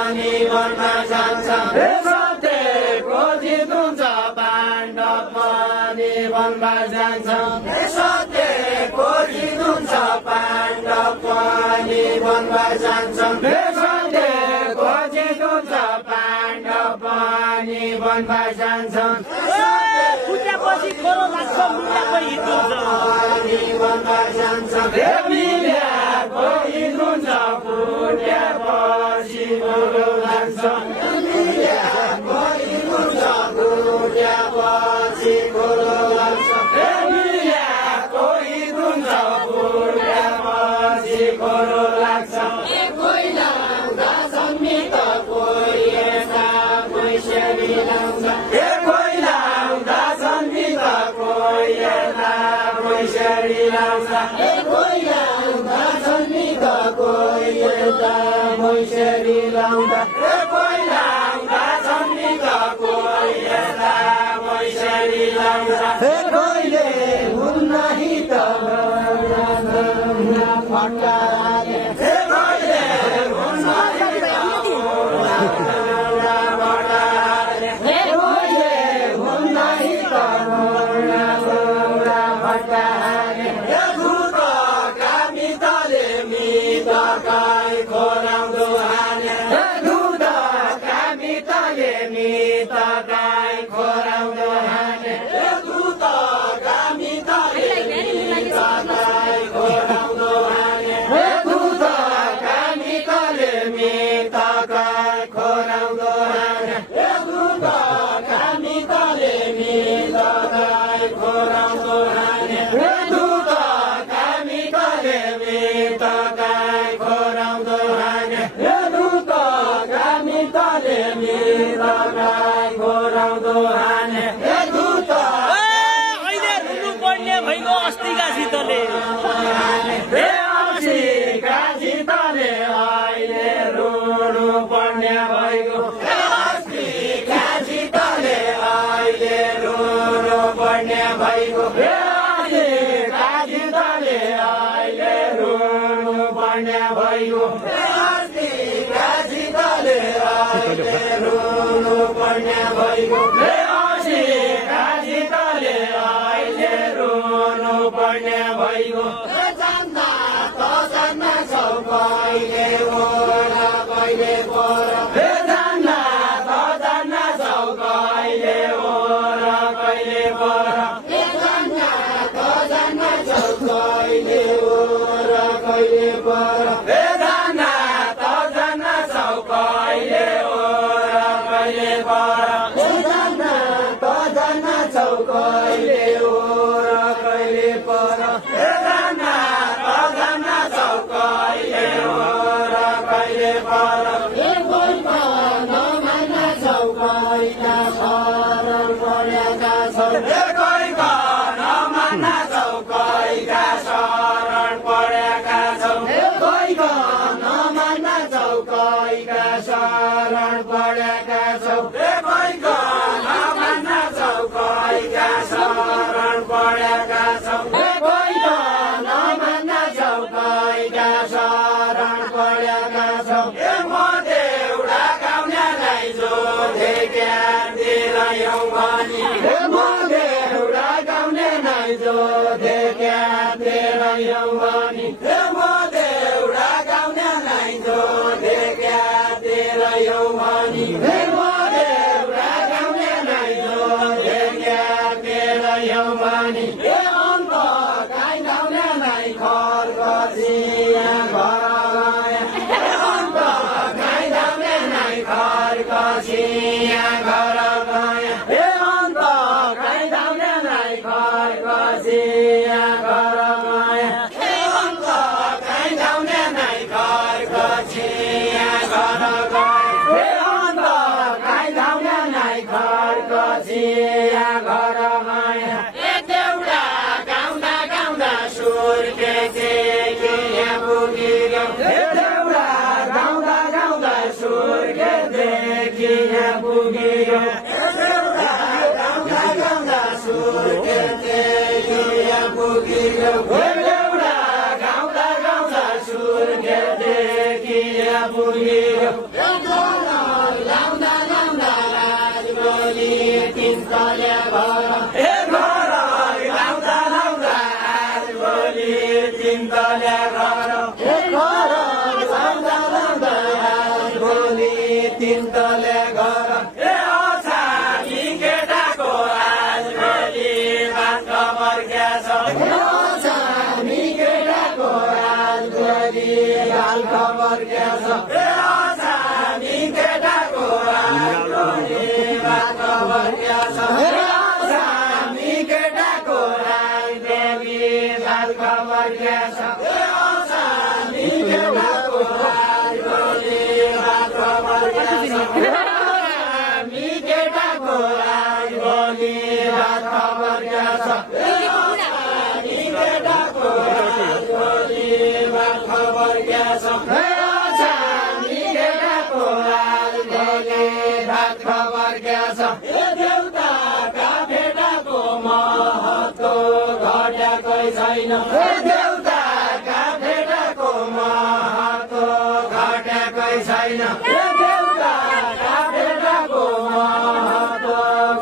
अनि वनमा जान्छन् सत्यको जित हुन्छ पाण्डव पनि वनमा जान्छन् सत्यको जित हुन्छ पाण्डव पनि वनमा जान्छन् सत्यको जित हुन्छ पाण्डव पनि वनमा जान्छन् फुटेपछि खोरो लाग्छ मुन्टाको हित हुन्छ वनमा जान्छन् मिल्याको हित हुन्छ फुटेपछि खोरो लाग्छ मिल्याको हित हुन्छ फुटेपछि खोरो लाग्छ मिल्याको हित हुन्छ फुटेपछि खोरो लाग्छ कोही लाउँदा जन्मी त कोही यता पैसरी लाउँछ कोही लाउँदा जन्मी त कोही यता पैसरी लाउँछ कोही लाउँदा जन्मी त कोही यता पैसरी लाउँछ कोही लाउँदा जन्मी त कोही यता पैसरी लाउँछ कोहीले हुन्न हित फटाले कोहीले हुन्न हित फटाले कोहीले हुन्न हित फटाले दुध कामितले मितकाई खोराउँदो हाले दुध कामितले मितकाई खोराउँदो हाले दुध कामितले मितकाई खोराउँदो हाले दुध कामितले मितकाई खोराउँदो हाले दुध कामितले मितकाई खोराउँदो हाले दुध कामितले मितकाई खोराउँदो हाले दुध कामितले मितकाई खोराउँदो हाले दुध अहिले रुनु पर्ने भइगयो अस्तिका शीतले अस्तिका शीतले अहिले रुनु पर्ने भइगयो अस्तिका शीतले अहिले रुनु पर्ने भइगयो अस्तिका शीतले अहिले रुनु पर्ने भइगयो अस्तिका शीतले अहिले रुनु पर्ने भइगयो अस्तिका शीतले अहिले रुनु पर्ने भइगयो जान्दा त जान्न छौ कहिले ओला कहिले पर जान्दा त जान्न छौ कहिले ओला कहिले पर जान्दा त जान्न छौ कहिले ओला कहिले पर जान्दा त जान्न छौ कहिले ओला कहिले पर जान्दा त जान्न छौ कहिले ओला कहिले पर जान्दा त जान्न छौ कहिले ओला कहिले पर कोही नमान्न छौ कहिला शरण परेका छौ कोही नमान्न छौ कहिला शरण परेका छौ कोही नमान्न छौ कहिला शरण परेका छौ कोही नमान्न छौ कहिला शरण परेका छौ कोही नमान्न छौ कहिला शरण परेका छौ म देउडा गाउनेलाई जोधे ज्ञान दिलायौ भनी म देउडा गाउनेलाई जोधे ज्ञान दिलायौ भनी म देउडा गाउनेलाई जोधे ज्ञान दिलायौ भनी म देउडा गाउनेलाई जोधे ज्ञान दिलायौ भनी अन्त गाई गाउनेलाई खर्क जिया घर अन्त गाई गाउनेलाई खर्क जिया घर अन्त गाई गाउनेलाई खर्क जिया घर अन्त गाई गाउनेलाई खर्क जिया घर अन्त गाई गाउनेलाई खर्क जिया घर देउडा गाउँदा गाउँदा सुर्के पुग्यो देउडा गाउँदा गाउँदा सुर्के पुग्यो देउडा गाउँदा गाउँदा सुर्के पुग्यो देउडा गाउँदा गाउँदा सुर्के पुग्यो तिनतले घर ए अछामी केटाको आजभोलि भात खबर क्या छ अछामी केटाको आजभोलि हाल खबर क्या छ ए अछामी केटाको आजभोलि भात खबर क्या छ ए अछामी केटाको आजभोलि हाल खबर क्या छ ए अछामी केटाको आजभोलि भात खबर क्या छ अछामी केटाको आजभोलि भात खबर क्या छ ए अछामी केटाको आजभोलि भात खबर क्या छ ए अछामी केटाको आजभोलि भात खबर क्या छ ए देउताका भेटाको महत्त्व घटेकै छैन ए देउताका भेटाको महत्त्व घटेकै छैन ए देउताका भेटाको महत्त्व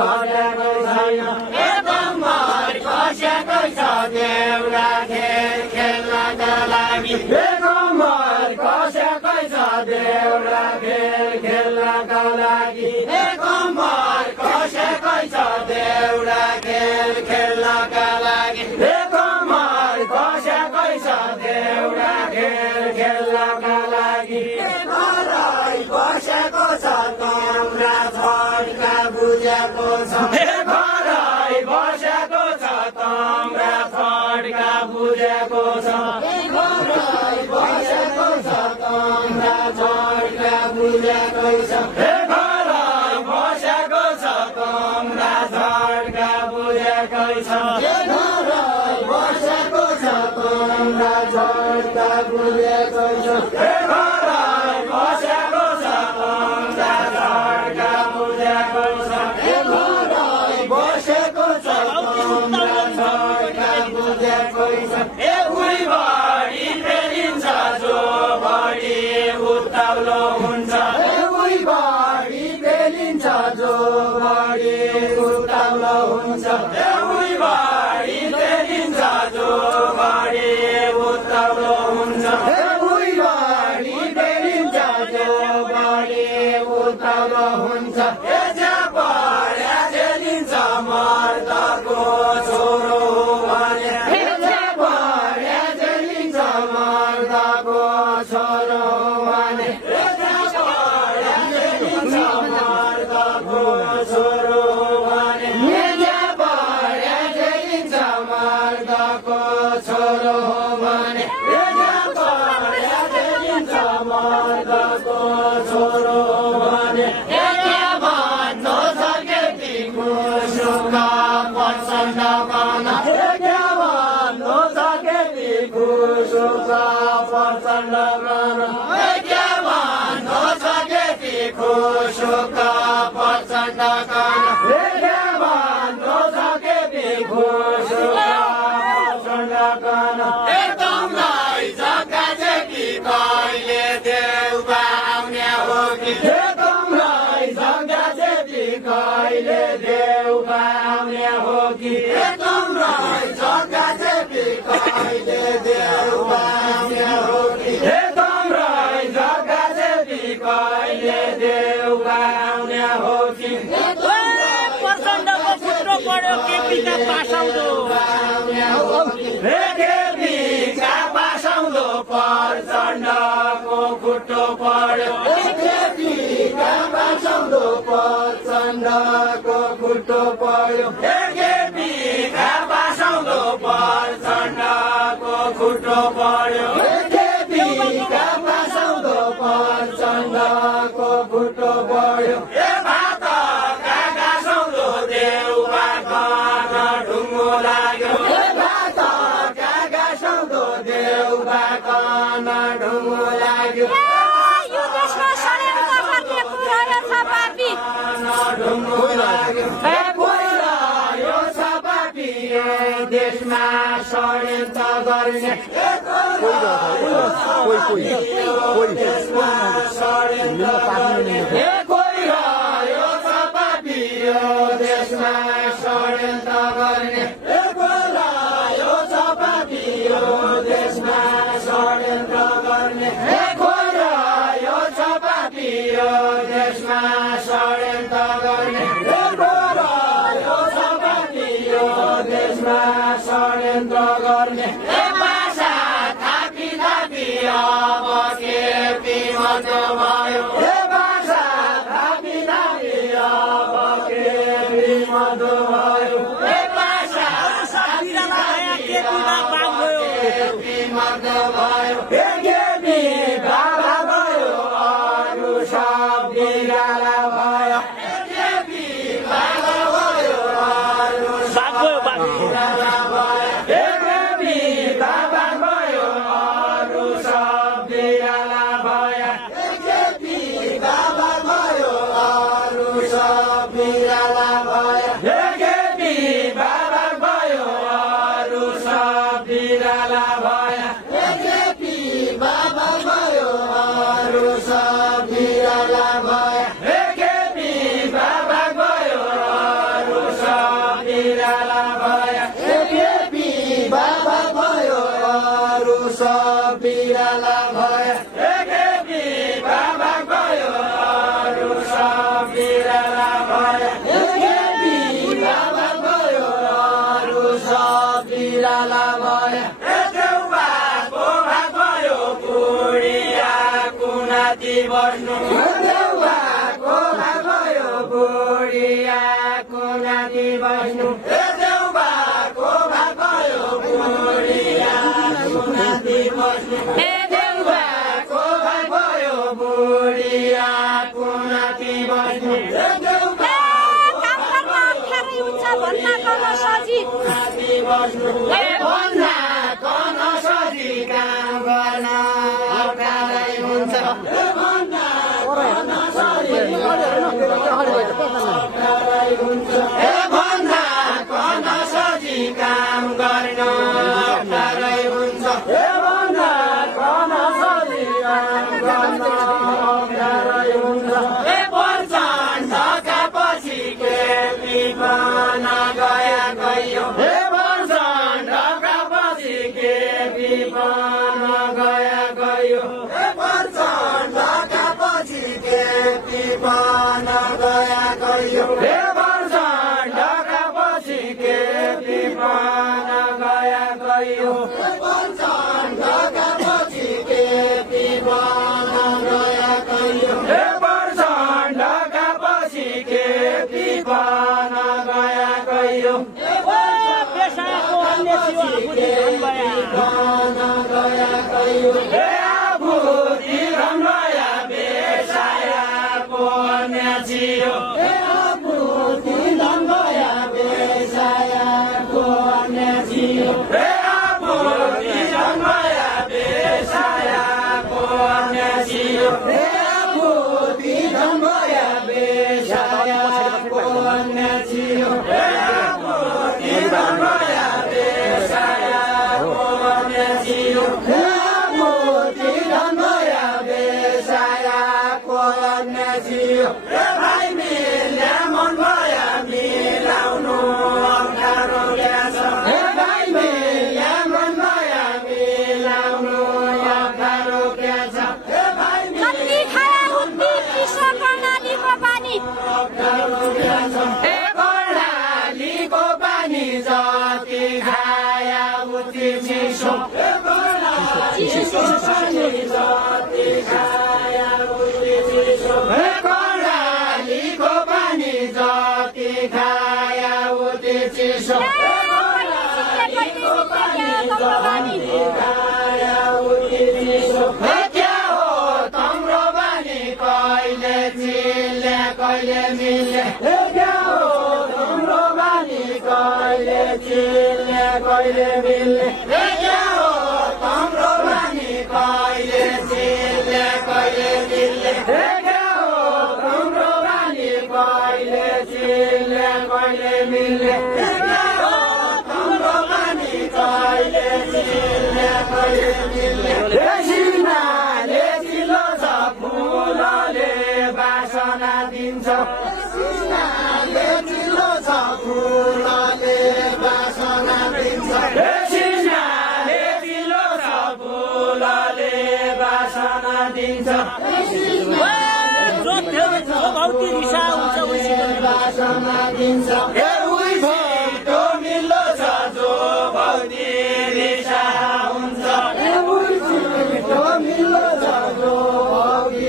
घटेकै छैन ए कम्मर खसेकै छ देउरा खेल खेल्नका लागि ए कम्मर खसेकै छ देउरा खेल खेल्नका लागि ए कम्मर खसेकै छ देउरा खेल खेल्नका लागि ए कम्मर खसेकै छ देउरा खेल खेल्नका लागि ए घरै बसेको छ कमरा फड्का बुझेको छ ए घरै बसेको छ कमरा फड्का बुझेको छ ए घरै बसेको छ कमरा फड्का बुझेको छ ए घरै बसेको छ कमरा फड्का बुझेको छ ए घरै बसेको छ कमरा फड्का बुझेको छ ए घरै बसेको छ कमरा फड्का बुझेको छ ए घरै बसेको छ कमरा फड्का बुझेको छ ए उही बढी फेरिन्छ जो बढी उत्ताउलो हुन्छ ए उही बढी फेरिन्छ जो बढी उत्ताउलो हुन्छ ए उही बढी फेरिन्छ जो बढी उत्ताउलो हुन्छ ए उही बढी फेरिन्छ जो बढी उत्ताउलो हुन्छ ए ज्यापड्या झेलिन्छ मर्दको छोरो भने ए ज्यापड्या झेलिन्छ मर्दको छोरो भने ए ज्यापड्या झेलिन्छ मर्दको छोरो भने ए ज्यापड्या झेलिन्छ मर्दको छोरो भने ए ज्यापड्या झेलिन्छ मर्दको छोरो भने ए के भन्नु छ केटीको सुख प्रचण्ड गर्न ए के भन्नु छ केटीको सुख प्रचण्ड गर्न ए के भन्नु छ केटीको सुख प्रचण्ड गर्न ए के भन्नु छ केटीको सुख प्रचण्ड गर्न ए तँलाई जग्गा चाहिँ कि कहिले देउबा आउने हो कि ए तँलाई जग्गा चाहिँ कि कहिले देउबा आउने हो कि ए तँलाई जग्गा चाहिँ कि कहिले देउबा आउने हो कि ए तँलाई जग्गा चाहिँ कि कहिले देउबा आउने हो कि प्रचण्डको पुत्र पढ्यो केपीका पासाउँदो केपीका पासाउँदो प्रचण्डको खुट्टो पढ्यो केपीका पासाउँदो प्रचण्डको खुट्टो पढ्यो केपीका पासाउँदो प्रचण्डको खुट्टो पढ्यो केपीका पासाउँदो प्रचण्डको खुट्टो पढ्यो ए भात काका सौदो देउबा गर्न ढुङ्गो लाग्यो ए भात काका सौदो देउबा गर्न ढुङ्गो लाग्यो यो देशमा षड्यन्त्र गर्ने कुरा छ पापी ढुङ्गो लाग्यो ए कोइला यो छ पापी यो देशमा षड्यन्त्र गर्ने देशमा षड्यन्त्र गर्ने देशमा षड्यन्त्र गर्ने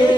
Hey,